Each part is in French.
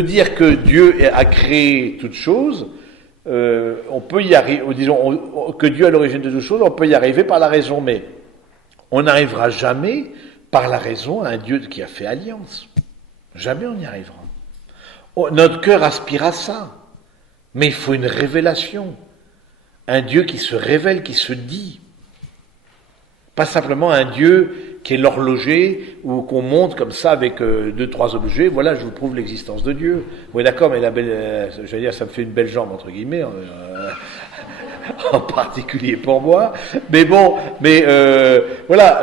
Dire que Dieu a créé toutes choses, on peut y arriver, disons que Dieu est à l'origine de toutes choses, on peut y arriver par la raison, mais on n'arrivera jamais par la raison à un Dieu qui a fait alliance. Jamais on y arrivera. Notre cœur aspire à ça, mais il faut une révélation. Un Dieu qui se révèle, qui se dit. Pas simplement un Dieu qui est l'horloger, ou qu'on monte comme ça avec deux, trois objets, voilà, je vous prouve l'existence de Dieu. Oui, d'accord, mais j'allais dire, ça me fait une belle jambe, entre guillemets, en particulier pour moi. Mais bon, voilà,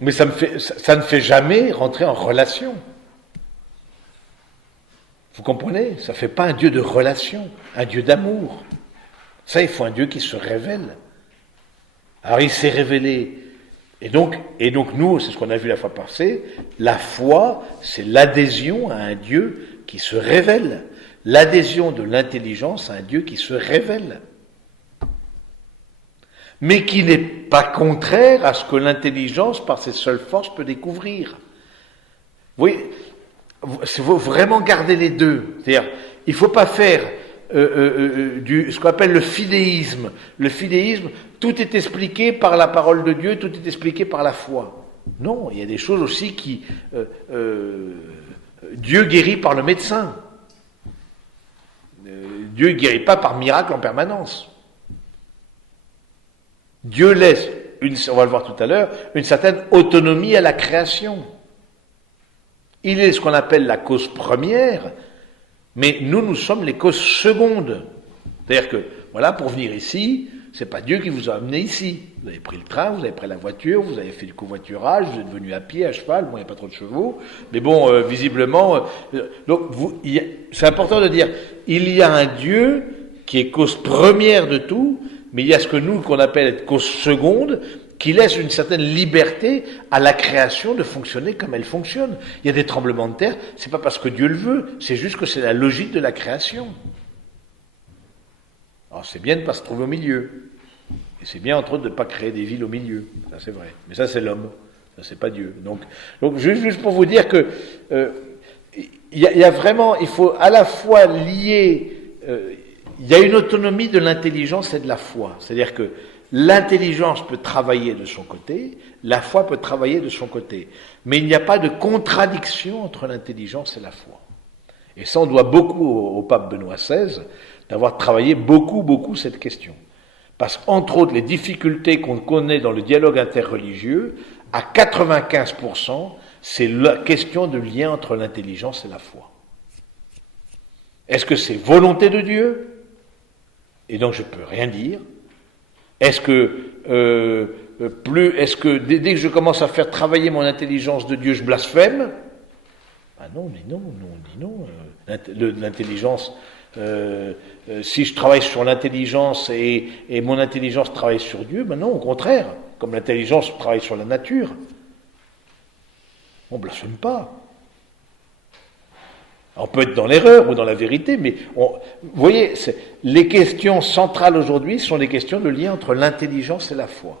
mais ça ne fait jamais rentrer en relation. Vous comprenez? Ça ne fait pas un Dieu de relation, un Dieu d'amour. Ça, il faut un Dieu qui se révèle. Alors, il s'est révélé. Et donc nous, c'est ce qu'on a vu la fois passée, la foi, c'est l'adhésion à un Dieu qui se révèle. L'adhésion de l'intelligence à un Dieu qui se révèle. Mais qui n'est pas contraire à ce que l'intelligence, par ses seules forces, peut découvrir. Vous voyez, il faut vraiment garder les deux. C'est-à-dire, il ne faut pas faire ce qu'on appelle le fidéisme. Le fidéisme, tout est expliqué par la parole de Dieu, tout est expliqué par la foi. Non, il y a des choses aussi qui... Dieu guérit par le médecin. Dieu ne guérit pas par miracle en permanence. Dieu laisse, on va le voir tout à l'heure, une certaine autonomie à la création. Il est ce qu'on appelle la cause première, mais nous sommes les causes secondes. C'est-à-dire que, voilà, pour venir ici, c'est pas Dieu qui vous a amené ici. Vous avez pris le train, vous avez pris la voiture, vous avez fait du covoiturage, vous êtes venu à pied, à cheval, bon, il n'y a pas trop de chevaux, mais bon, visiblement, donc c'est important de dire, il y a un Dieu qui est cause première de tout, mais il y a ce que nous, qu'on appelle être cause seconde, qui laisse une certaine liberté à la création de fonctionner comme elle fonctionne. Il y a des tremblements de terre, c'est pas parce que Dieu le veut, c'est juste que c'est la logique de la création. Alors c'est bien de ne pas se trouver au milieu. Et c'est bien, entre autres, de ne pas créer des villes au milieu. Ça, c'est vrai. Mais ça, c'est l'homme. Ça, c'est pas Dieu. Donc juste pour vous dire que il y a vraiment, il faut à la fois lier, il y a une autonomie de l'intelligence et de la foi. C'est-à-dire que l'intelligence peut travailler de son côté, la foi peut travailler de son côté. Mais il n'y a pas de contradiction entre l'intelligence et la foi. Et ça, on doit beaucoup au pape Benoît XVI d'avoir travaillé beaucoup cette question. Parce qu'entre autres, les difficultés qu'on connaît dans le dialogue interreligieux, à 95%, c'est la question de lien entre l'intelligence et la foi. Est-ce que c'est volonté de Dieu? Et donc je ne peux rien dire. Est-ce que dès que je commence à faire travailler mon intelligence de Dieu, je blasphème? Ah non, mais non, on dit non. L'intelligence, si je travaille sur l'intelligence et mon intelligence travaille sur Dieu, ben non, au contraire, comme l'intelligence travaille sur la nature, on ne blasphème pas. On peut être dans l'erreur ou dans la vérité, mais vous voyez, les questions centrales aujourd'hui sont les questions de lien entre l'intelligence et la foi.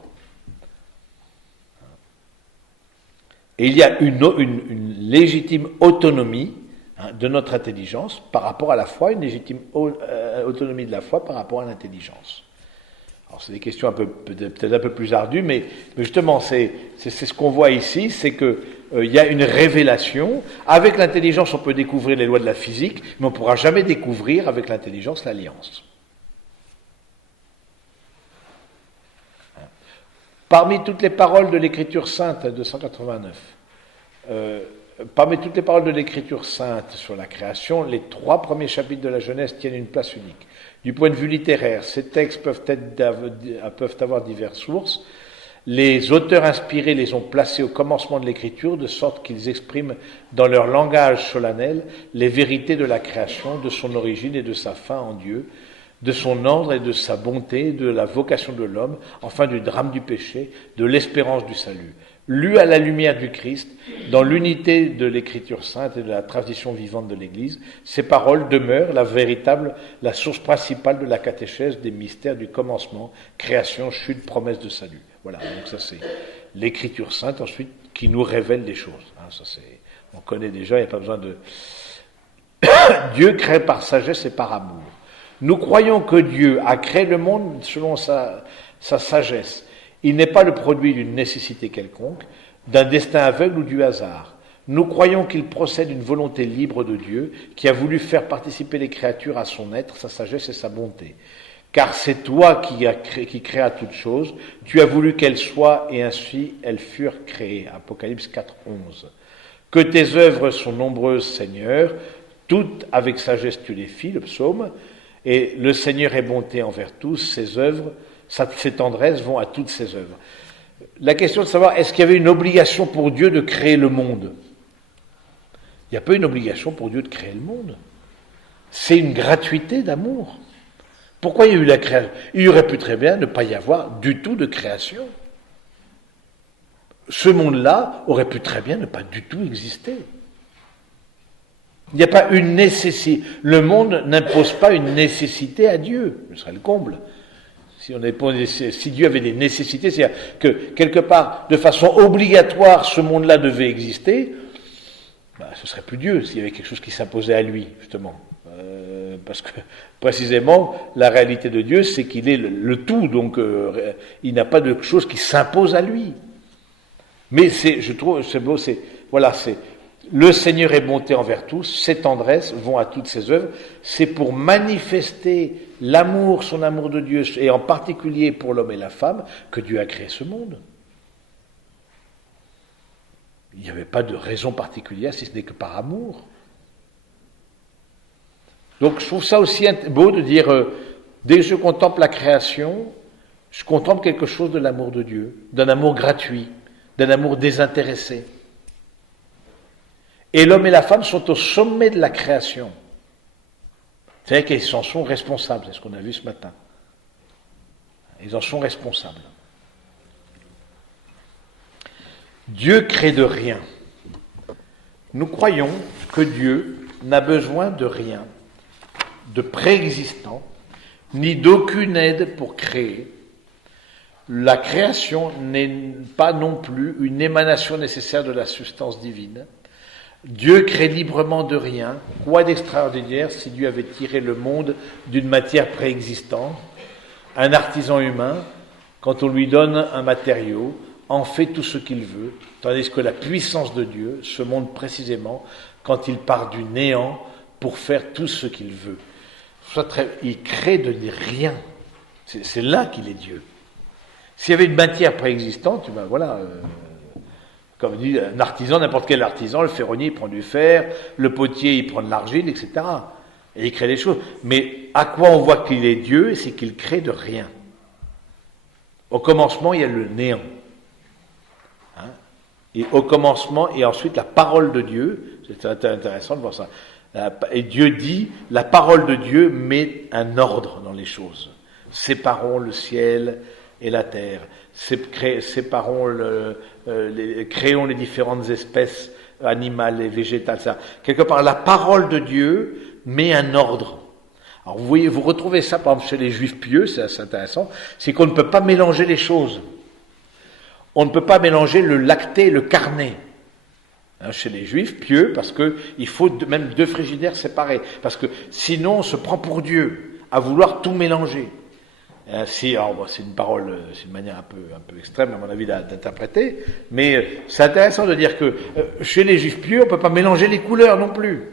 Et il y a une légitime autonomie de notre intelligence par rapport à la foi, une légitime autonomie de la foi par rapport à l'intelligence. Alors c'est des questions peut-être un peu plus ardues, mais justement c'est ce qu'on voit ici, c'est que il y a une révélation. Avec l'intelligence, on peut découvrir les lois de la physique, mais on ne pourra jamais découvrir avec l'intelligence l'alliance. Parmi toutes les paroles de l'Écriture sainte, 289, parmi toutes les paroles de l'Écriture sainte sur la création, les 3 premiers chapitres de la Genèse tiennent une place unique. Du point de vue littéraire, ces textes peuvent avoir diverses sources. Les auteurs inspirés les ont placés au commencement de l'Écriture, de sorte qu'ils expriment dans leur langage solennel les vérités de la création, de son origine et de sa fin en Dieu, de son ordre et de sa bonté, de la vocation de l'homme, enfin du drame du péché, de l'espérance du salut. Lus à la lumière du Christ, dans l'unité de l'Écriture sainte et de la tradition vivante de l'Église, ces paroles demeurent la source principale de la catéchèse des mystères du commencement, création, chute, promesse de salut. Voilà, donc ça c'est l'Écriture sainte ensuite qui nous révèle les choses. Ça c'est, on connaît déjà, il n'y a pas besoin de Dieu crée par sagesse et par amour. Nous croyons que Dieu a créé le monde selon sa sagesse. Il n'est pas le produit d'une nécessité quelconque, d'un destin aveugle ou du hasard. Nous croyons qu'il procède d'une volonté libre de Dieu qui a voulu faire participer les créatures à son être, sa sagesse et sa bonté. Car c'est toi qui créas toutes choses, tu as voulu qu'elles soient et ainsi elles furent créées. Apocalypse 4, 11. Que tes œuvres sont nombreuses, Seigneur, toutes avec sagesse tu les fis, le psaume, et le Seigneur est bonté envers tous, ses œuvres, ses tendresses vont à toutes ses œuvres. La question de savoir, est-ce qu'il y avait une obligation pour Dieu de créer le monde ? Il n'y a pas une obligation pour Dieu de créer le monde. C'est une gratuité d'amour. Pourquoi il y a eu la création ? Il aurait pu très bien ne pas y avoir du tout de création. Ce monde-là aurait pu très bien ne pas du tout exister. Il n'y a pas une nécessité. Le monde n'impose pas une nécessité à Dieu. Ce serait le comble. Si Dieu avait des nécessités, c'est-à-dire que quelque part, de façon obligatoire, ce monde-là devait exister, ce serait plus Dieu s'il y avait quelque chose qui s'imposait à lui, justement. Parce que, précisément, la réalité de Dieu, c'est qu'il est le tout, donc il n'a pas de chose qui s'impose à lui. Mais je trouve, c'est beau, le Seigneur est bonté envers tous, ses tendresses vont à toutes ses œuvres. C'est pour manifester l'amour, son amour de Dieu, et en particulier pour l'homme et la femme, que Dieu a créé ce monde. Il n'y avait pas de raison particulière, si ce n'est que par amour. Donc je trouve ça aussi beau de dire, dès que je contemple la création, je contemple quelque chose de l'amour de Dieu, d'un amour gratuit, d'un amour désintéressé. Et l'homme et la femme sont au sommet de la création. C'est-à-dire qu'ils en sont responsables, c'est ce qu'on a vu ce matin. Ils en sont responsables. Dieu crée de rien. Nous croyons que Dieu n'a besoin de rien, de préexistant, ni d'aucune aide pour créer. La création n'est pas non plus une émanation nécessaire de la substance divine. Dieu crée librement de rien. Quoi d'extraordinaire si Dieu avait tiré le monde d'une matière préexistante ? Un artisan humain, quand on lui donne un matériau, en fait tout ce qu'il veut, tandis que la puissance de Dieu se montre précisément quand il part du néant pour faire tout ce qu'il veut. Il crée de rien. C'est là qu'il est Dieu. S'il y avait une matière préexistante, comme dit un artisan, n'importe quel artisan, le ferronnier il prend du fer, le potier il prend de l'argile, etc. Et il crée des choses. Mais à quoi on voit qu'il est Dieu, c'est qu'il crée de rien. Au commencement, il y a le néant. Et au commencement, et ensuite la parole de Dieu, c'est intéressant de voir ça. Et Dieu dit, la parole de Dieu met un ordre dans les choses. Séparons le ciel et la terre. Créons les différentes espèces animales et végétales. Ça. Quelque part, la parole de Dieu met un ordre. Alors vous voyez, vous retrouvez ça par exemple chez les juifs pieux, c'est assez intéressant, c'est qu'on ne peut pas mélanger les choses. On ne peut pas mélanger le lacté et le carné. Chez les juifs pieux, parce qu'il faut même 2 frigidaires séparés. Parce que sinon, on se prend pour Dieu, à vouloir tout mélanger. C'est une parole, c'est une manière un peu extrême, à mon avis, d'interpréter, mais c'est intéressant de dire que chez les juifs pieux, on ne peut pas mélanger les couleurs non plus.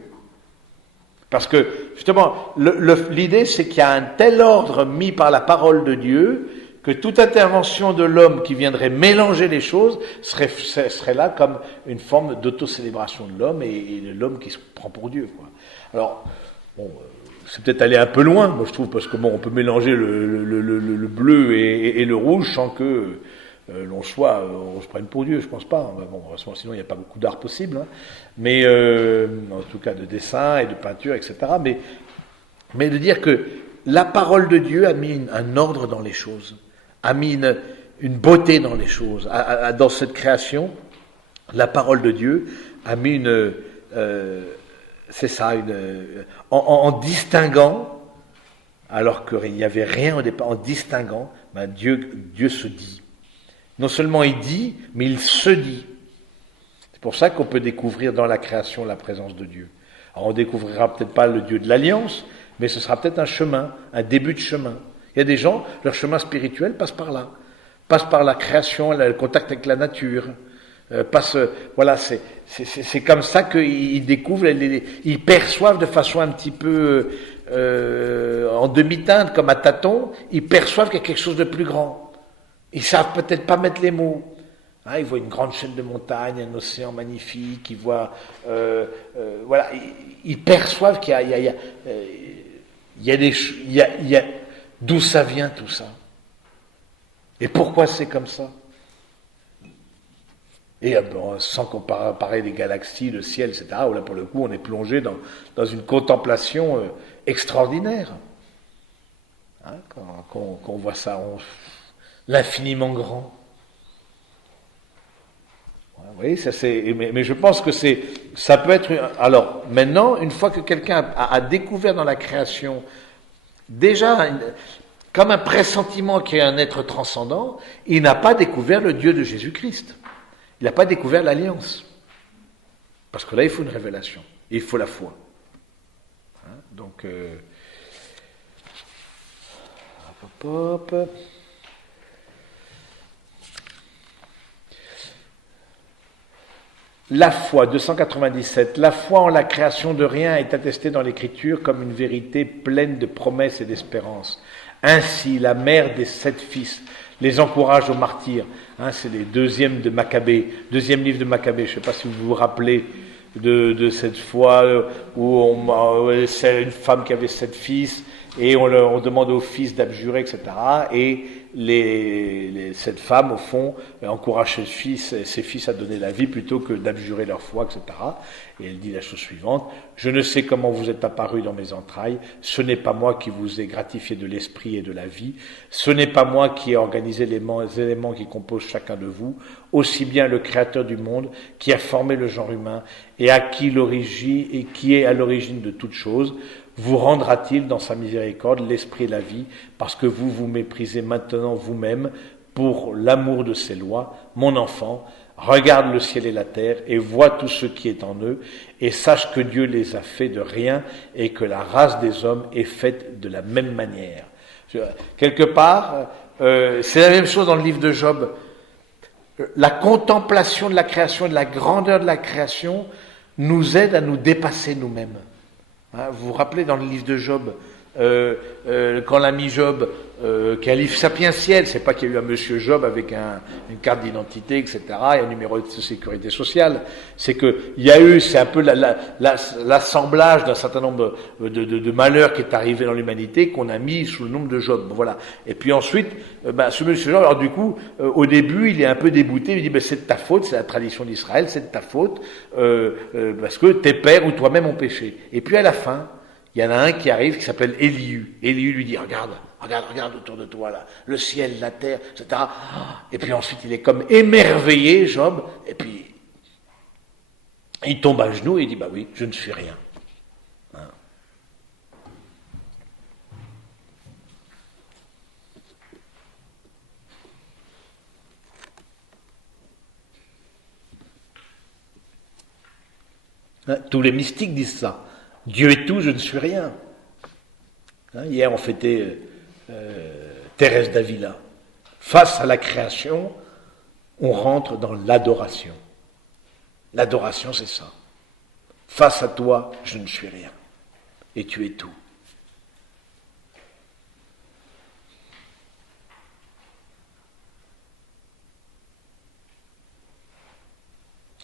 Parce que, justement, l'idée, c'est qu'il y a un tel ordre mis par la parole de Dieu que toute intervention de l'homme qui viendrait mélanger les choses serait là comme une forme d'autocélébration de l'homme et de l'homme qui se prend pour Dieu, quoi. Alors, bon, c'est peut-être aller un peu loin, moi je trouve, parce que on peut mélanger le bleu et le rouge sans que on se prenne pour Dieu, je pense pas. Bon, sinon il n'y a pas beaucoup d'art possible, mais en tout cas de dessin et de peinture, etc. Mais de dire que la parole de Dieu a mis un ordre dans les choses, a mis une beauté dans les choses. Dans cette création, la parole de Dieu a mis en distinguant, alors qu'il n'y avait rien au départ, en distinguant, Dieu se dit. Non seulement il dit, mais il se dit. C'est pour ça qu'on peut découvrir dans la création la présence de Dieu. Alors on découvrira peut-être pas le Dieu de l'Alliance, mais ce sera peut-être un chemin, un début de chemin. Il y a des gens, leur chemin spirituel passe par là, passe par la création, le contact avec la nature, voilà, c'est comme ça qu'ils découvrent, ils perçoivent de façon un petit peu en demi-teinte, comme à tâtons, ils perçoivent qu'il y a quelque chose de plus grand. Ils savent peut-être pas mettre les mots. Hein, ils voient une grande chaîne de montagnes, un océan magnifique, ils voient, voilà, ils perçoivent qu'il y a d'où ça vient tout ça. Et pourquoi c'est comme ça? Et bon, sans comparer les galaxies, le ciel, etc., où là, pour le coup, on est plongé dans une contemplation extraordinaire. Hein, quand on voit ça, l'infiniment grand. Ouais, vous voyez, ça c'est. Mais je pense que ça peut être. Alors, maintenant, une fois que quelqu'un a découvert dans la création déjà comme un pressentiment qu'il y a un être transcendant, il n'a pas découvert le Dieu de Jésus-Christ. Il n'a pas découvert l'alliance. Parce que là, il faut une révélation. Et il faut la foi. Hein, donc, hop. La foi, 297. La foi en la création de rien est attestée dans l'Écriture comme une vérité pleine de promesses et d'espérance. Ainsi, la mère des 7 fils les encourage au martyr. Hein, c'est les deuxième livre de Maccabée. Je ne sais pas si vous vous rappelez de cette fois où c'est une femme qui avait 7 fils et on demande aux fils d'abjurer, etc. Et cette femme, au fond, encourage ses fils à donner la vie plutôt que d'abjurer leur foi, etc. Et elle dit la chose suivante: je ne sais comment vous êtes apparu dans mes entrailles, ce n'est pas moi qui vous ai gratifié de l'esprit et de la vie, ce n'est pas moi qui ai organisé les éléments qui composent chacun de vous, aussi bien le Créateur du monde, qui a formé le genre humain et qui est à l'origine de toute chose, vous rendra-t-il dans sa miséricorde l'esprit et la vie, parce que vous vous méprisez maintenant vous-même pour l'amour de ses lois. Mon enfant, regarde le ciel et la terre et vois tout ce qui est en eux, et sache que Dieu les a fait de rien et que la race des hommes est faite de la même manière. Quelque part, c'est la même chose dans le livre de Job. La contemplation de la création et de la grandeur de la création nous aide à nous dépasser nous-mêmes. Hein, vous vous rappelez dans le livre de Job, quand l'ami Job, qui est un livre sapientiel, c'est pas qu'il y a eu un monsieur Job avec une carte d'identité, etc., et un numéro de sécurité sociale, c'est c'est un peu l'assemblage d'un certain nombre de malheurs qui est arrivé dans l'humanité qu'on a mis sous le nom de Job. Voilà. Et puis ensuite, ce monsieur Job, alors du coup, au début, il est un peu dégoûté, il dit, c'est de ta faute, c'est la tradition d'Israël, c'est de ta faute, parce que tes pères ou toi-même ont péché. Et puis à la fin, il y en a un qui arrive qui s'appelle Élihu. Élihu lui dit, regarde autour de toi là, le ciel, la terre, etc. Et puis ensuite il est comme émerveillé, Job, et puis il tombe à genoux et il dit, bah oui, je ne suis rien. Hein, tous les mystiques disent ça. Dieu est tout, je ne suis rien. Hein, hier, on fêtait Thérèse d'Avila. Face à la création, on rentre dans l'adoration. L'adoration, c'est ça. Face à toi, je ne suis rien. Et tu es tout.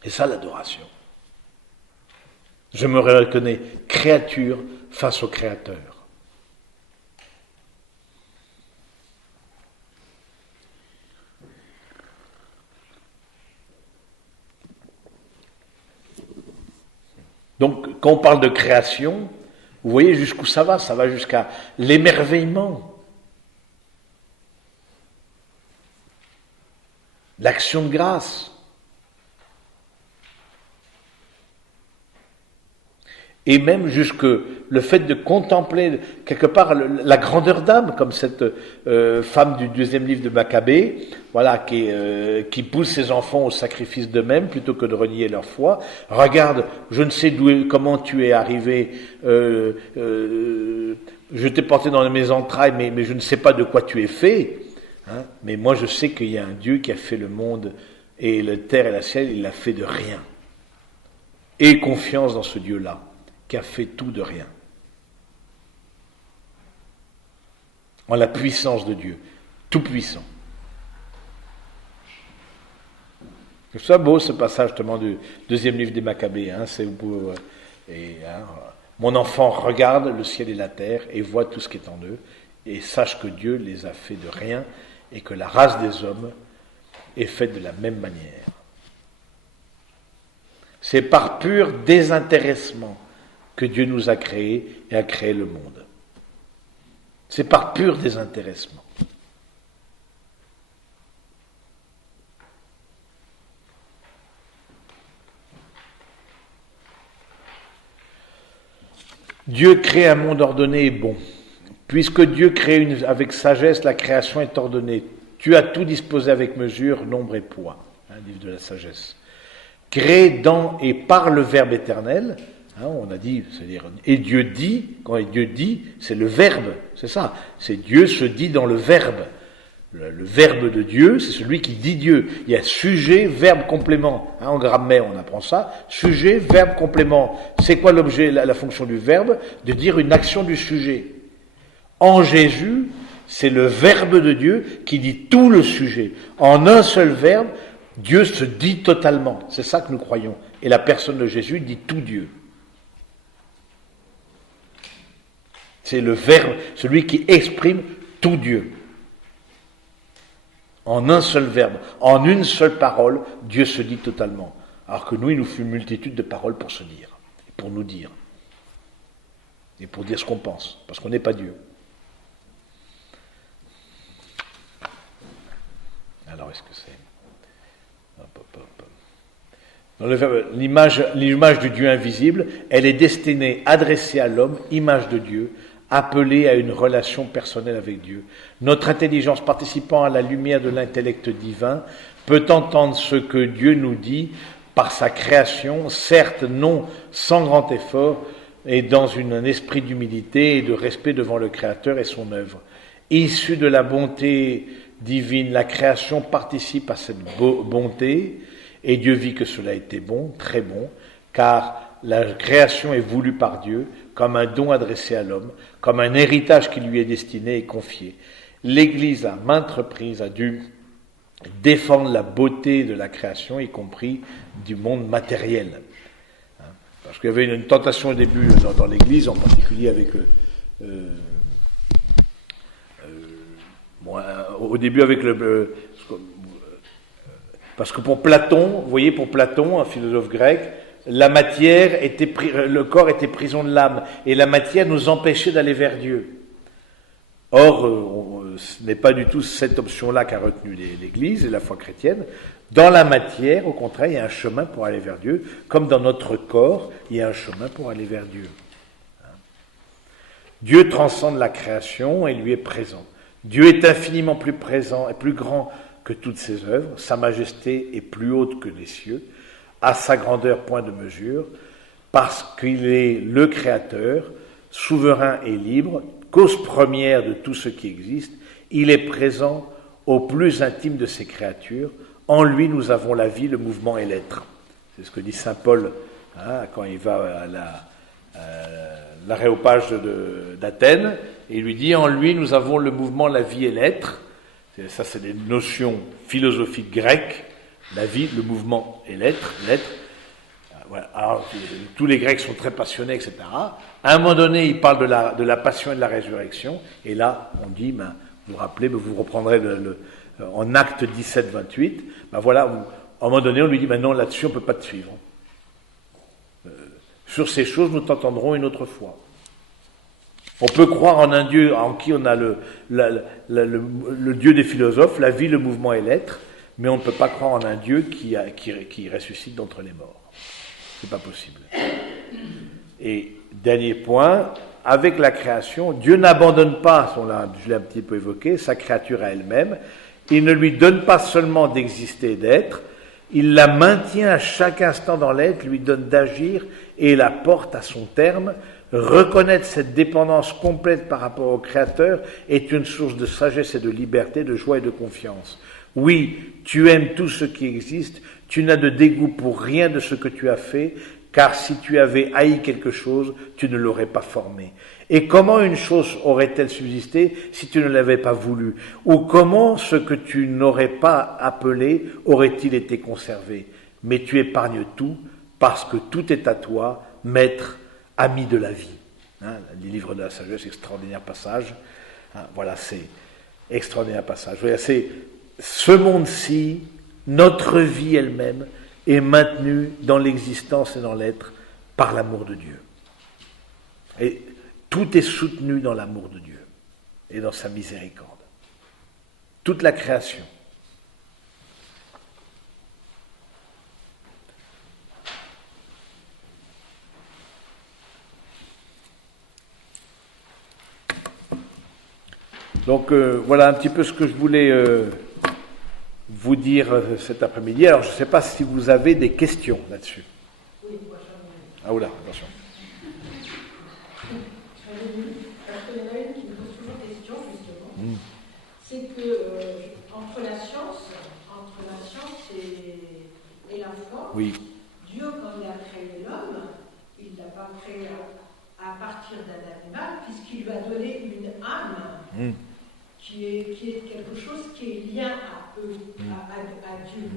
Et ça, l'adoration. Je me reconnais créature face au Créateur. Donc, quand on parle de création, vous voyez jusqu'où ça va jusqu'à l'émerveillement, l'action de grâce. Et même jusque le fait de contempler quelque part la grandeur d'âme, comme cette femme du deuxième livre de Maccabée, voilà, qui pousse ses enfants au sacrifice d'eux-mêmes plutôt que de renier leur foi. Regarde, je ne sais comment tu es arrivé, je t'ai porté dans mes entrailles, mais je ne sais pas de quoi tu es fait. Hein, mais moi je sais qu'il y a un Dieu qui a fait le monde et la terre et la ciel, il l'a fait de rien. Aie confiance dans ce Dieu-là, qui a fait tout de rien. En la puissance de Dieu, tout puissant. C'est ça beau ce passage justement du deuxième livre des Maccabées. Hein, c'est beau, mon enfant regarde le ciel et la terre et voit tout ce qui est en eux et sache que Dieu les a fait de rien et que la race des hommes est faite de la même manière. C'est par pur désintéressement que Dieu nous a créés et a créé le monde. C'est par pur désintéressement. Dieu crée un monde ordonné et bon. Puisque Dieu crée avec sagesse, la création est ordonnée. Tu as tout disposé avec mesure, nombre et poids. Livre de la sagesse. Créé dans et par le Verbe éternel, hein, on a dit, c'est-à-dire, et Dieu dit, quand Dieu dit, c'est le Verbe, c'est ça, c'est Dieu se dit dans le Verbe. Le Verbe de Dieu, c'est celui qui dit Dieu. Il y a sujet, verbe, complément. Hein, en grammaire, on apprend ça. Sujet, verbe, complément. C'est quoi l'objet, la fonction du verbe? De dire une action du sujet. En Jésus, c'est le Verbe de Dieu qui dit tout le sujet. En un seul verbe, Dieu se dit totalement. C'est ça que nous croyons. Et la personne de Jésus dit tout Dieu. C'est le Verbe, celui qui exprime tout Dieu. En un seul verbe, en une seule parole, Dieu se dit totalement. Alors que nous, il nous faut une multitude de paroles pour se dire, pour nous dire, et pour dire ce qu'on pense, parce qu'on n'est pas Dieu. Alors, est-ce que c'est... Dans le verbe, l'image du Dieu invisible, elle est destinée, adressée à l'homme, image de Dieu, appelée à une relation personnelle avec Dieu. Notre intelligence participant à la lumière de l'intellect divin peut entendre ce que Dieu nous dit par sa création, certes non sans grand effort, et dans un esprit d'humilité et de respect devant le Créateur et son œuvre. Issue de la bonté divine, la création participe à cette bonté, et Dieu vit que cela était bon, très bon, car la création est voulue par Dieu comme un don adressé à l'homme, comme un héritage qui lui est destiné et confié. L'Église, à maintes reprises, a dû défendre la beauté de la création, y compris du monde matériel. Parce qu'il y avait une tentation au début dans l'Église, en particulier avec... au début avec parce que pour Platon, vous voyez, pour Platon, un philosophe grec, la matière le corps était prison de l'âme, et la matière nous empêchait d'aller vers Dieu. Or, ce n'est pas du tout cette option-là qu'a retenue l'Église et la foi chrétienne. Dans la matière, au contraire, il y a un chemin pour aller vers Dieu, comme dans notre corps, il y a un chemin pour aller vers Dieu. Dieu transcende la création et lui est présent. Dieu est infiniment plus présent et plus grand que toutes ses œuvres. Sa majesté est plus haute que les cieux. À sa grandeur, point de mesure, parce qu'il est le Créateur, souverain et libre, cause première de tout ce qui existe. Il est présent au plus intime de ses créatures. En lui, nous avons la vie, le mouvement et l'être. C'est ce que dit saint Paul quand il va à l'aréopage d'Athènes, et il lui dit, en lui, nous avons le mouvement, la vie et l'être. Ça, c'est des notions philosophiques grecques. La vie, le mouvement et l'être. Voilà. Alors, tous les Grecs sont très passionnés, etc. À un moment donné, ils parlent de la passion et de la résurrection. Et là, on dit, vous vous rappelez, vous reprendrez en acte 17-28. Voilà, à un moment donné, on lui dit, non, là-dessus, on ne peut pas te suivre. Sur ces choses, nous t'entendrons une autre fois. On peut croire en un Dieu en qui on a le Dieu des philosophes, la vie, le mouvement et l'être, mais on ne peut pas croire en un Dieu qui ressuscite d'entre les morts. C'est pas possible. Et dernier point, avec la création, Dieu n'abandonne pas, je l'ai un petit peu évoqué, sa créature à elle-même. Il ne lui donne pas seulement d'exister et d'être, il la maintient à chaque instant dans l'être, lui donne d'agir et la porte à son terme. Reconnaître cette dépendance complète par rapport au Créateur est une source de sagesse et de liberté, de joie et de confiance. Oui, tu aimes tout ce qui existe, tu n'as de dégoût pour rien de ce que tu as fait, car si tu avais haï quelque chose, tu ne l'aurais pas formé. Et comment une chose aurait-elle subsisté si tu ne l'avais pas voulu? Ou comment ce que tu n'aurais pas appelé aurait-il été conservé? Mais tu épargnes tout, parce que tout est à toi, maître, ami de la vie. Hein, les livres de la sagesse, extraordinaire passage. Hein, voilà, c'est extraordinaire passage. Voilà, c'est ce monde-ci, notre vie elle-même, est maintenue dans l'existence et dans l'être par l'amour de Dieu. Et tout est soutenu dans l'amour de Dieu et dans sa miséricorde. Toute la création. Donc voilà un petit peu ce que je voulais vous dire cet après-midi. Alors je ne sais pas si vous avez des questions là-dessus. Oui, moi j'en ai. Ah oula, attention. Parce qu'il y en a une qui me pose toujours question, justement. C'est que entre la science et la foi, Oui. Dieu, quand il a créé l'homme, il ne l'a pas créé à partir d'un animal, puisqu'il lui a donné une âme qui est quelque chose qui est lié à eux, à Dieu.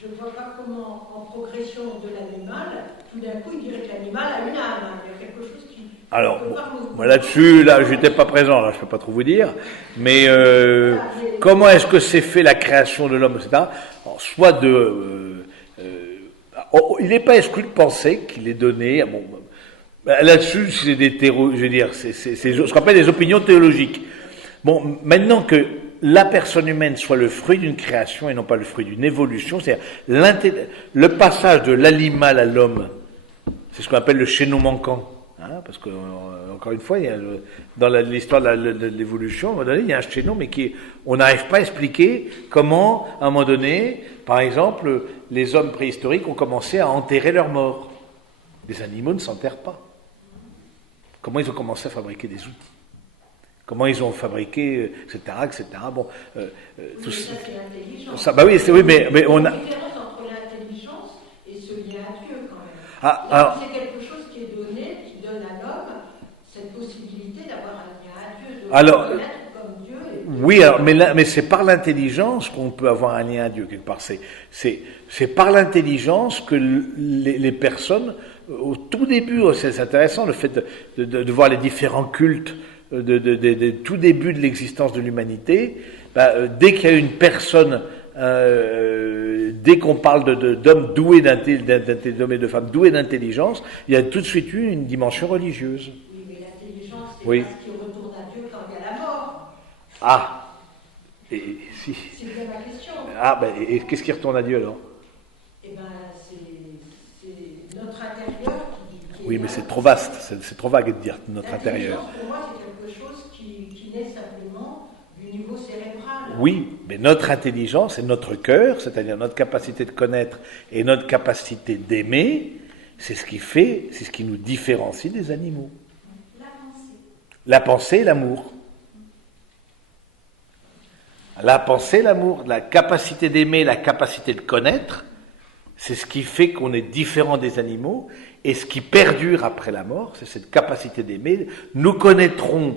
Je ne vois pas comment, en progression de l'animal, tout d'un coup, il dirait que l'animal a une âme. Il y a quelque chose qui... Alors, moi là-dessus, là, je n'étais pas présent, là, je ne peux pas trop vous dire, mais comment est-ce que c'est fait la création de l'homme, etc. Alors, soit il n'est pas exclu de penser qu'il est donné, bon, là-dessus, c'est des je veux dire, c'est ce qu'on appelle des opinions théologiques. Bon, maintenant que la personne humaine soit le fruit d'une création et non pas le fruit d'une évolution, c'est-à-dire le passage de l'animal à l'homme, c'est ce qu'on appelle le chaînon manquant. Hein, parce que, encore une fois, il y a dans l'histoire de l'évolution, à un moment donné, il y a un chaînon, mais on n'arrive pas à expliquer comment, à un moment donné, par exemple, les hommes préhistoriques ont commencé à enterrer leurs morts. Les animaux ne s'enterrent pas. Comment ils ont commencé à fabriquer des outils? Comment ils ont fabriqué, etc., etc. Bon, tout ça, c'est l'intelligence. Bah oui, oui, mais on a. Il y a une différence entre l'intelligence et ce lien à Dieu, quand même. Ah, alors, c'est quelque chose qui est donné, qui donne à l'homme cette possibilité d'avoir un lien à Dieu, de alors, connaître comme Dieu. Oui, alors, mais c'est par l'intelligence qu'on peut avoir un lien à Dieu, quelque part. C'est par l'intelligence que les personnes, au tout début, c'est intéressant le fait de voir les différents cultes de tout début de l'existence de l'humanité. Dès qu'il y a une personne, dès qu'on parle d'hommes doués d'hommes et de femmes doués d'intelligence, il y a tout de suite eu une dimension religieuse. Oui, mais l'intelligence, c'est oui. parce qu'il retourne à Dieu quand il y a la mort. Ah, et si. C'est bien ma question. Ah, et qu'est-ce qui retourne à Dieu alors? Eh bien, c'est notre intérieur qui oui, mais c'est trop vaste, c'est trop vague de dire notre intérieur. Pour moi, c'est quelque chose qui naît simplement du niveau cérébral. Oui, mais notre intelligence et notre cœur, c'est-à-dire notre capacité de connaître et notre capacité d'aimer, c'est ce qui fait, c'est ce qui nous différencie des animaux. La pensée et l'amour. La pensée, l'amour, la capacité d'aimer, la capacité de connaître, c'est ce qui fait qu'on est différent des animaux, et ce qui perdure après la mort, c'est cette capacité d'aimer. Nous connaîtrons,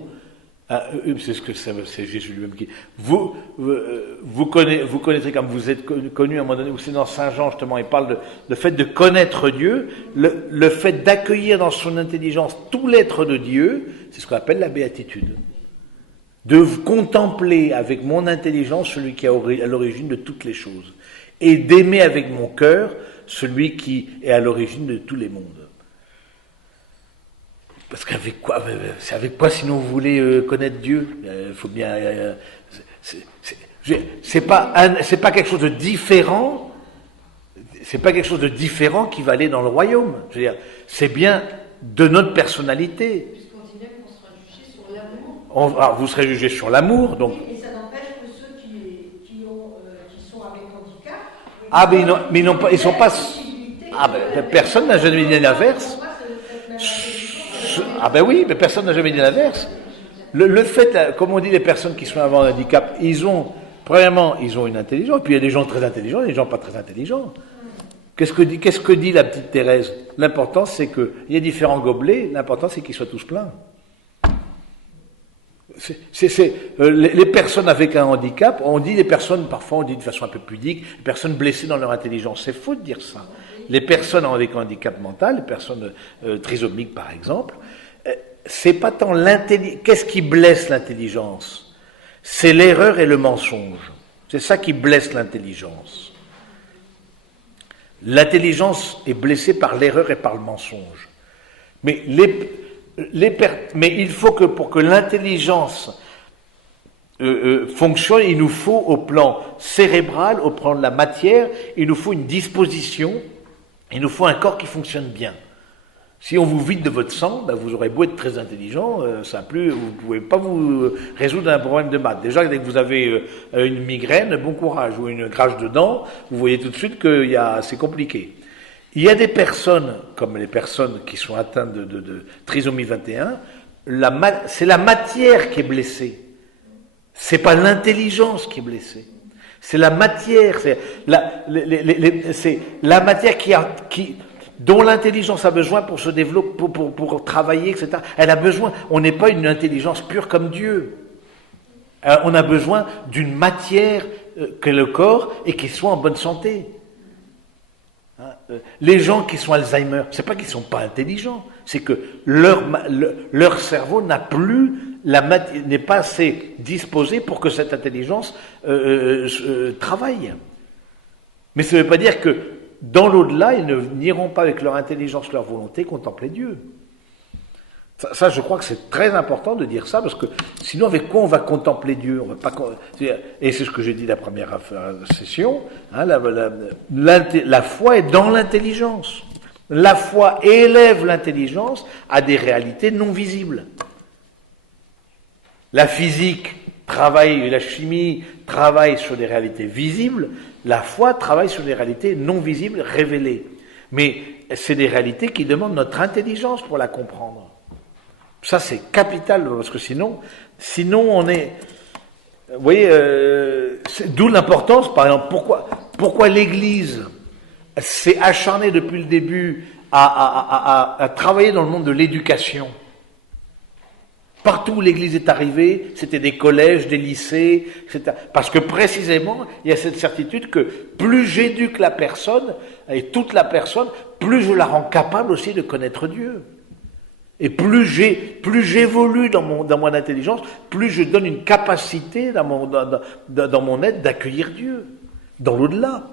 c'est ce que c'est Jésus lui-même qui dit, vous connaîtrez comme vous êtes connu à un moment donné, où c'est dans Saint Jean justement, il parle de fait de connaître Dieu, le fait d'accueillir dans son intelligence tout l'être de Dieu, c'est ce qu'on appelle la béatitude. De contempler avec mon intelligence celui qui est à l'origine de toutes les choses, et d'aimer avec mon cœur celui qui est à l'origine de tous les mondes. Parce qu'avec quoi, c'est avec quoi sinon vous voulez connaître Dieu? Il faut bien. C'est pas quelque chose de différent. C'est pas quelque chose de différent qui va aller dans le royaume. Je veux dire, c'est bien de notre personnalité. Puisqu'on dit bien qu'on sera jugé sur l'amour. Alors, vous serez jugé sur l'amour, donc. Et ça n'empêche que ceux qui sont avec handicap. Ah, mais ils sont pas. Ah, ben, personne n'a jamais dit l'inverse. Ah, ben oui, mais personne n'a jamais dit l'inverse. Le fait, comme on dit, les personnes qui sont avant un handicap, premièrement, ils ont une intelligence, puis il y a des gens très intelligents et des gens pas très intelligents. Qu'est-ce que dit la petite Thérèse? L'important, c'est qu'il y a différents gobelets, l'important, c'est qu'ils soient tous pleins. Les personnes avec un handicap, on dit les personnes, parfois on dit de façon un peu pudique, les personnes blessées dans leur intelligence. C'est faux de dire ça. Les personnes avec un handicap mental, les personnes trisomiques par exemple, c'est pas tant l'intelligence. Qu'est-ce qui blesse l'intelligence? C'est l'erreur et le mensonge. C'est ça qui blesse l'intelligence. L'intelligence est blessée par l'erreur et par le mensonge. Mais il faut que pour que l'intelligence fonctionne, il nous faut au plan cérébral, au plan de la matière, il nous faut une disposition, il nous faut un corps qui fonctionne bien. Si on vous vide de votre sang, ben vous aurez beau être très intelligent, vous ne pouvez pas vous résoudre un problème de maths. Déjà, dès que vous avez une migraine, bon courage, ou une grâce de dents, vous voyez tout de suite que c'est compliqué. Il y a des personnes, comme les personnes qui sont atteintes de trisomie 21, c'est la matière qui est blessée. C'est pas l'intelligence qui est blessée. C'est la matière, c'est la matière dont l'intelligence a besoin pour se développer, pour travailler, etc. Elle a besoin, on n'est pas une intelligence pure comme Dieu. On a besoin d'une matière que le corps et qui soit en bonne santé. Les gens qui sont Alzheimer, c'est pas qu'ils sont pas intelligents, c'est que leur cerveau n'est pas assez disposé pour que cette intelligence travaille. Mais ça ne veut pas dire que dans l'au-delà, ils n'iront pas avec leur intelligence, leur volonté, contempler Dieu. Ça, je crois que c'est très important de dire ça, parce que sinon, avec quoi on va contempler Dieu? On va pas, et c'est ce que j'ai dit la première session, hein, la foi est dans l'intelligence. La foi élève l'intelligence à des réalités non visibles. La physique travaille, la chimie travaille sur des réalités visibles, la foi travaille sur des réalités non visibles, révélées. Mais c'est des réalités qui demandent notre intelligence pour la comprendre. Ça, c'est capital, parce que sinon on est... Vous voyez, d'où l'importance, par exemple, pourquoi l'Église s'est acharnée depuis le début à travailler dans le monde de l'éducation. Partout où l'Église est arrivée, c'était des collèges, des lycées, etc. Parce que précisément, il y a cette certitude que plus j'éduque la personne, et toute la personne, plus je la rends capable aussi de connaître Dieu. Et plus j'évolue dans mon intelligence, plus je donne une capacité dans mon être d'accueillir Dieu, dans l'au-delà.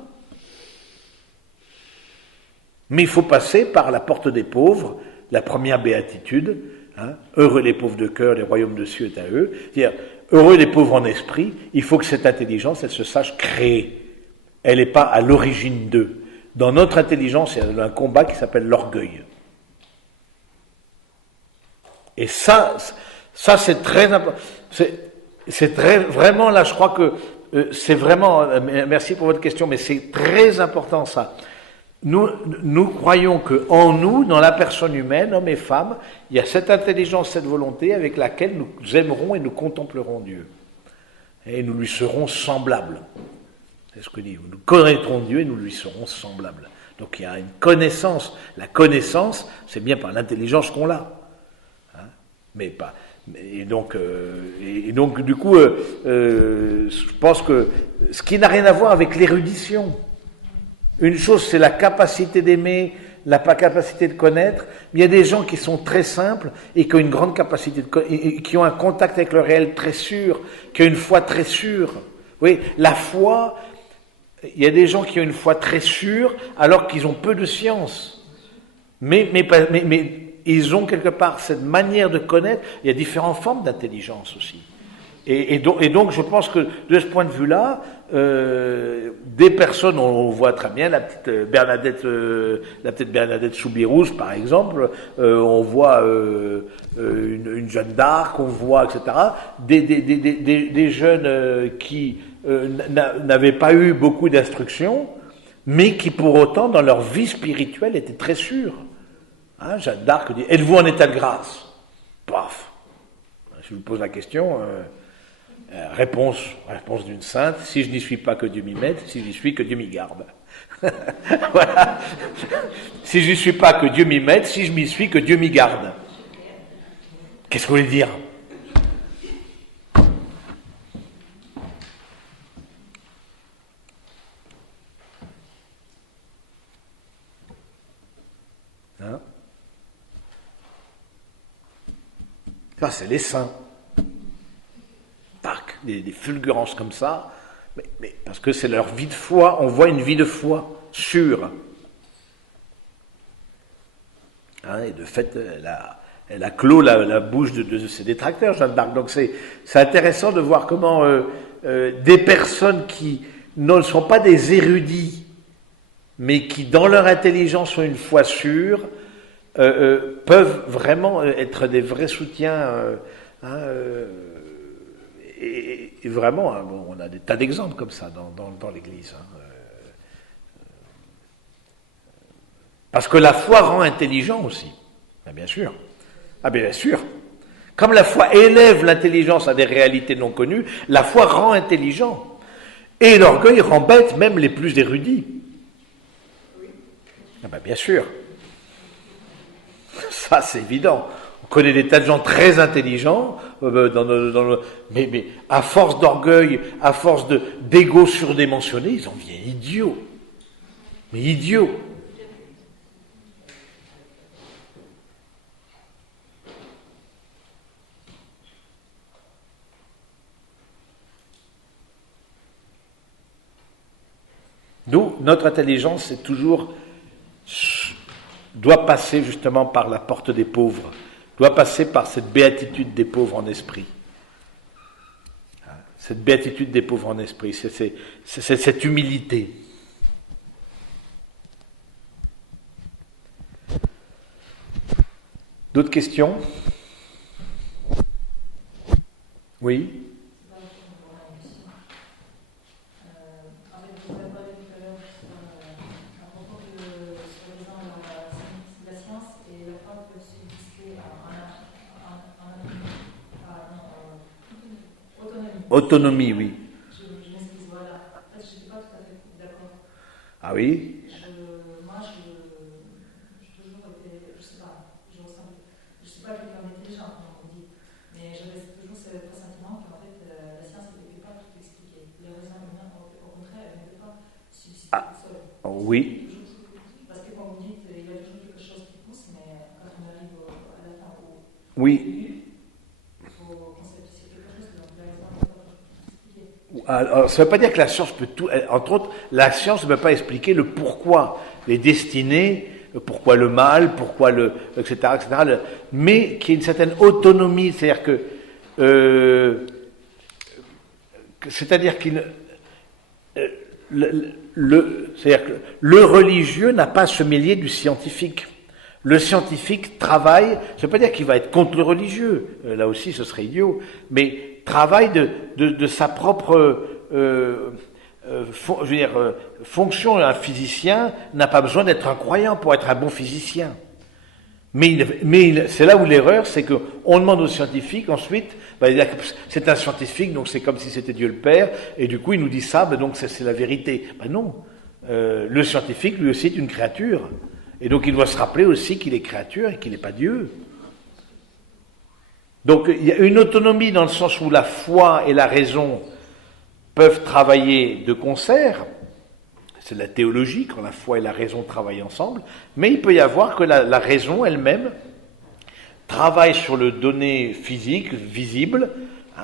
Mais il faut passer par la porte des pauvres, la première béatitude, hein, heureux les pauvres de cœur, les royaumes de cieux est à eux. C'est-à-dire, heureux les pauvres en esprit, il faut que cette intelligence, elle se sache créer. Elle n'est pas à l'origine d'eux. Dans notre intelligence, il y a un combat qui s'appelle l'orgueil. Et ça c'est très important. C'est vraiment, là, je crois que c'est vraiment, merci pour votre question, mais c'est très important ça. Nous croyons qu'en nous, dans la personne humaine, hommes et femmes, il y a cette intelligence, cette volonté avec laquelle nous aimerons et nous contemplerons Dieu. Et nous lui serons semblables. C'est ce que dit. Nous connaîtrons Dieu et nous lui serons semblables. Donc il y a une connaissance. La connaissance, c'est bien par l'intelligence qu'on l'a. Hein, mais pas. Et donc du coup, je pense que ce qui n'a rien à voir avec l'érudition. Une chose, c'est la capacité d'aimer, la capacité de connaître. Il y a des gens qui sont très simples et qui ont une grande capacité qui ont un contact avec le réel très sûr, qui ont une foi très sûre. Oui, la foi, il y a des gens qui ont une foi très sûre alors qu'ils ont peu de science. Mais ils ont quelque part cette manière de connaître. Il y a différentes formes d'intelligence aussi. donc, je pense que de ce point de vue-là, des personnes, on voit très bien la petite Bernadette Soubirous, par exemple, on voit une Jeanne d'Arc, on voit, etc. Des jeunes qui n'avaient pas eu beaucoup d'instruction, mais qui pour autant, dans leur vie spirituelle, étaient très sûrs. Hein, Jeanne d'Arc dit « Êtes-vous en état de grâce ?» Paf. Je vous pose la question, réponse d'une sainte, si je n'y suis pas, que Dieu m'y mette, si j'y suis, que Dieu m'y garde. Voilà. Si je n'y suis pas, que Dieu m'y mette, si je m'y suis, que Dieu m'y garde. Qu'est-ce que vous voulez dire? Hein? Ça, c'est les saints. Tac, des fulgurances comme ça, mais parce que c'est leur vie de foi, on voit une vie de foi sûre. Hein, et de fait, elle a clos la bouche de ses détracteurs, Jeanne d'Arc. Donc c'est intéressant de voir comment des personnes qui ne sont pas des érudits, mais qui dans leur intelligence ont une foi sûre, peuvent vraiment être des vrais soutiens. Et vraiment, hein, bon, on a des tas d'exemples comme ça dans l'Église. Hein. Parce que la foi rend intelligent aussi. Bien sûr. Ah bien sûr. Comme la foi élève l'intelligence à des réalités non connues, la foi rend intelligent. Et l'orgueil rend bête même les plus érudits. Ah bien sûr. Ça, c'est évident. On connaît des tas de gens très intelligents, mais à force d'orgueil, à force d'ego surdimensionné, ils en viennent idiots. Mais idiots. D'où notre intelligence doit passer justement par la porte des pauvres, doit passer par cette béatitude des pauvres en esprit. Cette béatitude des pauvres en esprit, c'est cette humilité. D'autres questions? Oui? Autonomie, oui. Je m'excuse, voilà. En fait, je n'étais pas tout à fait d'accord. Ah oui? Moi, toujours été, je sais pas, je suis pas quelqu'un d'intelligent, comme on dit, mais j'avais toujours ce pressentiment qu'en fait, la science ne pouvait pas tout expliquer. Les raisons humaines, au contraire, elles ne pouvaient pas subsister tout seul. Oui. Parce que, comme vous dites, il y a toujours quelque chose qui pousse, mais quand on arrive à la fin oui. Alors, ça ne veut pas dire que la science peut tout. Entre autres, la science ne peut pas expliquer le pourquoi, les destinées, pourquoi le mal, pourquoi etc., etc. Mais qu'il y ait une certaine autonomie, c'est-à-dire que, c'est-à-dire que le religieux n'a pas à se mêler du scientifique. Le scientifique travaille, ça ne veut pas dire qu'il va être contre le religieux, là aussi ce serait idiot, mais travaille de sa propre fonction. Un physicien n'a pas besoin d'être un croyant pour être un bon physicien. Mais c'est là où l'erreur, c'est qu'on demande aux scientifiques ensuite, c'est un scientifique, donc c'est comme si c'était Dieu le Père, et du coup il nous dit ça, donc c'est la vérité. Non, le scientifique lui aussi est une créature. Et donc il doit se rappeler aussi qu'il est créature et qu'il n'est pas Dieu. Donc il y a une autonomie dans le sens où la foi et la raison peuvent travailler de concert. C'est la théologie, quand la foi et la raison travaillent ensemble. Mais il peut y avoir que la raison elle-même travaille sur le donné physique, visible.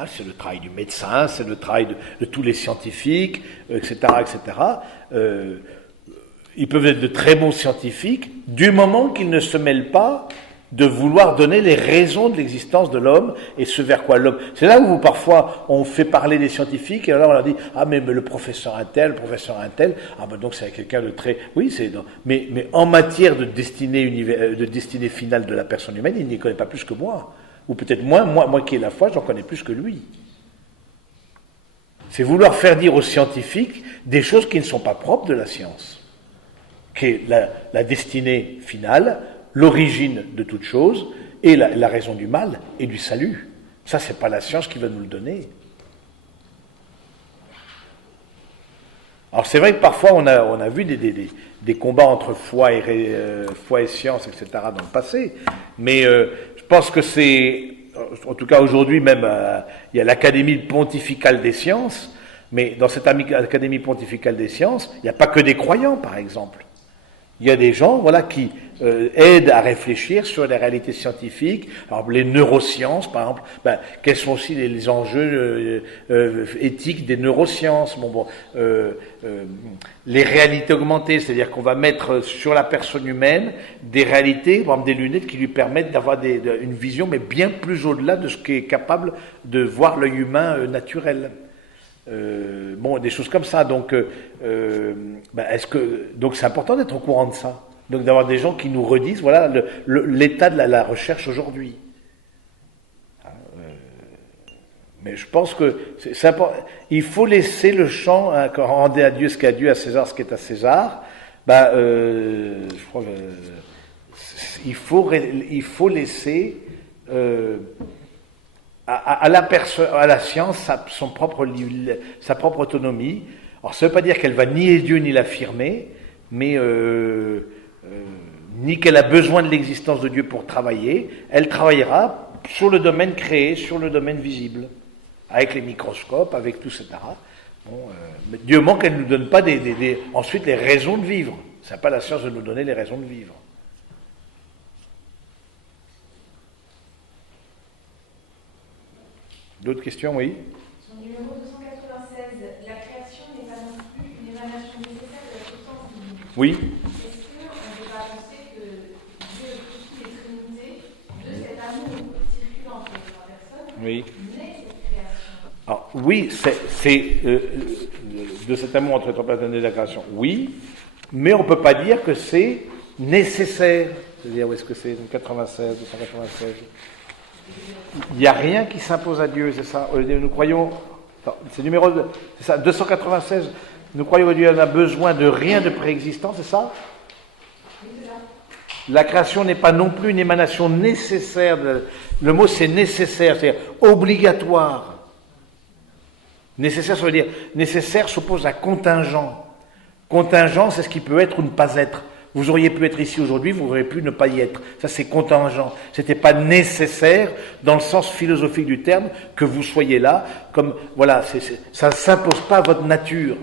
C'est le travail du médecin, c'est le travail de tous les scientifiques, etc., etc. Ils peuvent être de très bons scientifiques, du moment qu'ils ne se mêlent pas de vouloir donner les raisons de l'existence de l'homme et ce vers quoi l'homme. C'est là où parfois on fait parler des scientifiques et alors on leur dit ah mais le professeur un tel, ah ben donc c'est quelqu'un de très oui c'est mais en matière de destinée finale de la personne humaine il n'y connaît pas plus que moi ou peut-être moi qui ai la foi j'en connais plus que lui. C'est vouloir faire dire aux scientifiques des choses qui ne sont pas propres de la science, qui est la destinée finale, l'origine de toute chose, et la raison du mal et du salut. Ça, c'est pas la science qui va nous le donner. Alors c'est vrai que parfois on a vu des combats entre foi et science, etc. dans le passé, mais je pense que c'est, en tout cas aujourd'hui même, il y a l'Académie pontificale des sciences, mais dans cette Académie pontificale des sciences, il n'y a pas que des croyants, par exemple. Il y a des gens qui aident à réfléchir sur les réalités scientifiques. Alors, les neurosciences, par exemple, quels sont aussi les enjeux éthiques des neurosciences. Les réalités augmentées, c'est-à-dire qu'on va mettre sur la personne humaine des réalités, par exemple des lunettes qui lui permettent d'avoir une vision, mais bien plus au-delà de ce qui est capable de voir l'œil humain naturel. Des choses comme ça. Donc, donc c'est important d'être au courant de ça. Donc d'avoir des gens qui nous redisent, voilà, l'état de la recherche aujourd'hui. Mais je pense que c'est important. Il faut laisser le champ, rendre à Dieu ce qu'est à Dieu, à César ce qui est à César. Je crois que il faut laisser à la science sa propre autonomie. Alors ça ne veut pas dire qu'elle va nier Dieu ni l'affirmer, mais ni qu'elle a besoin de l'existence de Dieu pour travailler. Elle travaillera sur le domaine créé, sur le domaine visible, avec les microscopes, avec tout, etc. Mais Dieu manque qu'elle ne nous donne pas ensuite les raisons de vivre. Ce n'est pas la science de nous donner les raisons de vivre. D'autres questions, oui? Son numéro 296, la création n'est pas non plus une émanation nécessaire de la substance divine. Oui. Est-ce qu'on ne peut pas penser que Dieu est les trinités de cet amour circulant entre les trois personnes, Oui. naît cette création? Alors, oui, c'est de cet amour entre les trois personnes de la création, oui, mais on ne peut pas dire que c'est nécessaire. C'est-à-dire, où est-ce que c'est? 96, 296. Il n'y a rien qui s'impose à Dieu, c'est ça. Nous croyons, c'est numéro, c'est ça, 296. Nous croyons que Dieu n'a besoin de rien de préexistant, c'est ça? La création n'est pas non plus une émanation nécessaire. Le mot c'est nécessaire, c'est obligatoire. Nécessaire, ça veut dire nécessaire s'oppose à contingent. Contingent, c'est ce qui peut être ou ne pas être. Vous auriez pu être ici aujourd'hui, vous auriez pu ne pas y être. Ça, c'est contingent. C'était pas nécessaire, dans le sens philosophique du terme, que vous soyez là. Comme, voilà, ça ne s'impose pas à votre nature.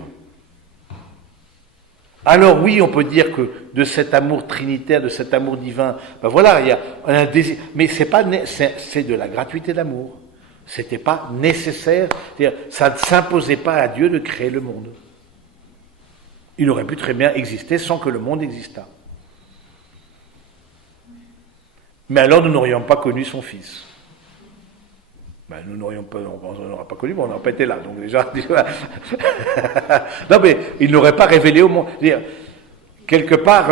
Alors oui, on peut dire que de cet amour trinitaire, de cet amour divin, voilà, il y a un désir. Mais c'est de la gratuité d'amour. C'était pas nécessaire. C'est-à-dire, ça ne s'imposait pas à Dieu de créer le monde. Il aurait pu très bien exister sans que le monde existât. Mais alors nous n'aurions pas connu son Fils. Nous n'aurions pas, on n'aurait pas connu, mais on n'aurait pas été là. Donc déjà, non mais il n'aurait pas révélé au monde. Quelque part,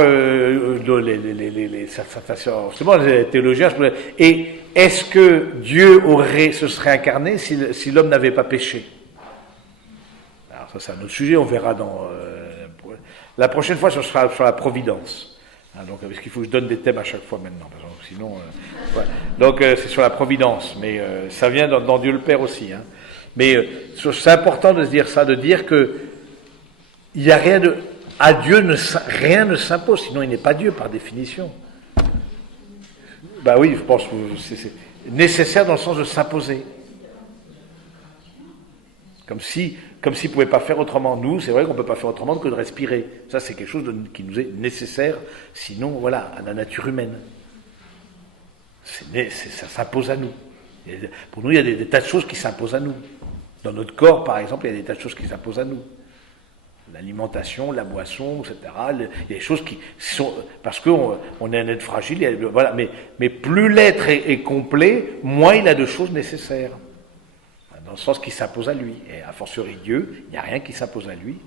justement, les théologiens, et est-ce que Dieu se serait incarné si l'homme n'avait pas péché? Alors ça, c'est un autre sujet, on verra dans... la prochaine fois, ce sera sur la providence. Donc, parce qu'il faut que je donne des thèmes à chaque fois maintenant, parce que sinon... voilà. Donc, c'est sur la providence, mais ça vient dans Dieu le Père aussi. Hein. Mais c'est important de se dire ça, de dire que il y a rien de... À Dieu, rien ne s'impose, sinon il n'est pas Dieu par définition. Oui, je pense que c'est nécessaire dans le sens de s'imposer. Comme s'il ne pouvait pas faire autrement. Nous, c'est vrai qu'on ne peut pas faire autrement que de respirer. Ça, c'est quelque chose qui nous est nécessaire, sinon, voilà, à la nature humaine. Ça s'impose à nous. Pour nous, il y a des tas de choses qui s'imposent à nous. Dans notre corps, par exemple, il y a des tas de choses qui s'imposent à nous. l'alimentation, la boisson, etc. Il y a des choses qui sont... Parce qu'on est un être fragile, voilà, mais plus l'être est complet, moins il a de choses nécessaires. Dans le sens qui s'impose à lui. Et a fortiori Dieu, il n'y a rien qui s'impose à lui,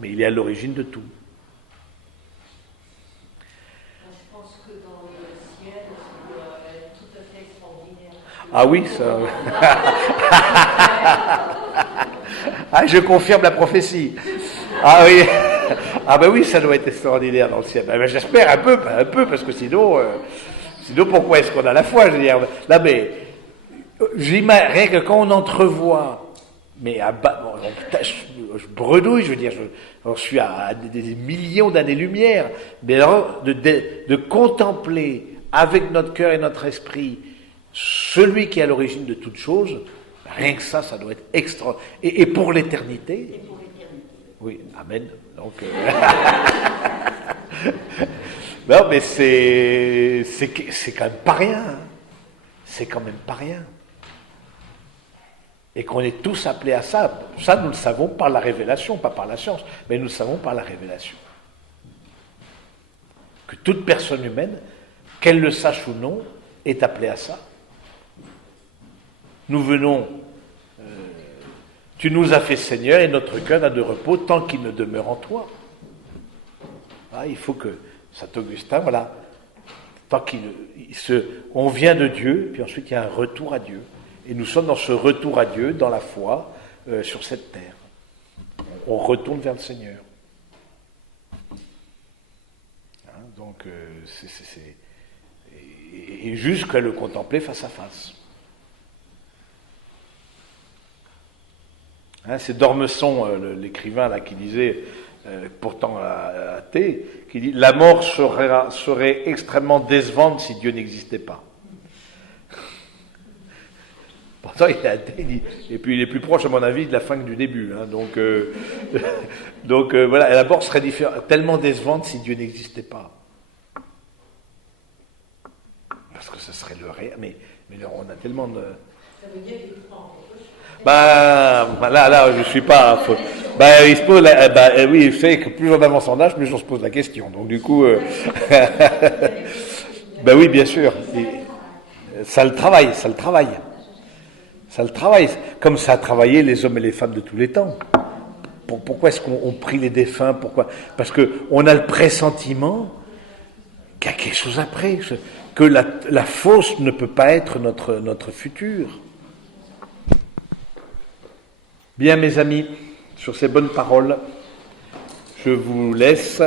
mais il est à l'origine de tout. Je pense que dans le ciel, ça doit être tout à fait extraordinaire. Ah oui, ça... Ah, je confirme la prophétie. Ah oui, ah ben oui, ça doit être extraordinaire dans le ciel. Ben, j'espère un peu, parce que sinon pourquoi est-ce qu'on a la foi, je veux dire. Là, mais rien que quand on entrevoit, mais je bredouille, je veux dire, je suis à des millions d'années-lumière, mais alors de contempler avec notre cœur et notre esprit celui qui est à l'origine de toute chose, rien que ça doit être extra. Et pour l'éternité. Oui, amen. Donc, non, mais c'est quand même pas rien. Hein. C'est quand même pas rien. Et qu'on est tous appelés à ça. Ça, nous le savons par la révélation, pas par la science, mais nous le savons par la révélation. Que toute personne humaine, qu'elle le sache ou non, est appelée à ça. Nous venons... Tu nous as fait Seigneur et notre cœur n'a de repos tant qu'il ne demeure en toi. Ah, il faut que Saint Augustin, voilà, tant on vient de Dieu, puis ensuite il y a un retour à Dieu. Et nous sommes dans ce retour à Dieu, dans la foi, sur cette terre. On retourne vers le Seigneur. Hein, donc, et jusqu'à le contempler face à face. Hein, c'est d'Ormesson, l'écrivain là, qui disait, pourtant athée, qui dit « La mort serait extrêmement décevante si Dieu n'existait pas. » Pourtant, il est athée, il dit, et puis il est plus proche, à mon avis, de la fin que du début. Hein, donc voilà, la mort serait tellement décevante si Dieu n'existait pas. Parce que ce serait le réel, mais on a tellement de... Ça veut dire qu'il prend. Là, je suis pas. Il se pose. Oui, je sais que plus on avance en âge, plus on se pose la question. Donc du coup, oui, bien sûr. Ça le travaille. Comme ça a travaillé les hommes et les femmes de tous les temps. Pourquoi est-ce qu'on prie les défunts? Pourquoi? Parce que on a le pressentiment qu'il y a quelque chose après, que la fausse ne peut pas être notre futur. Bien, mes amis, sur ces bonnes paroles, je vous laisse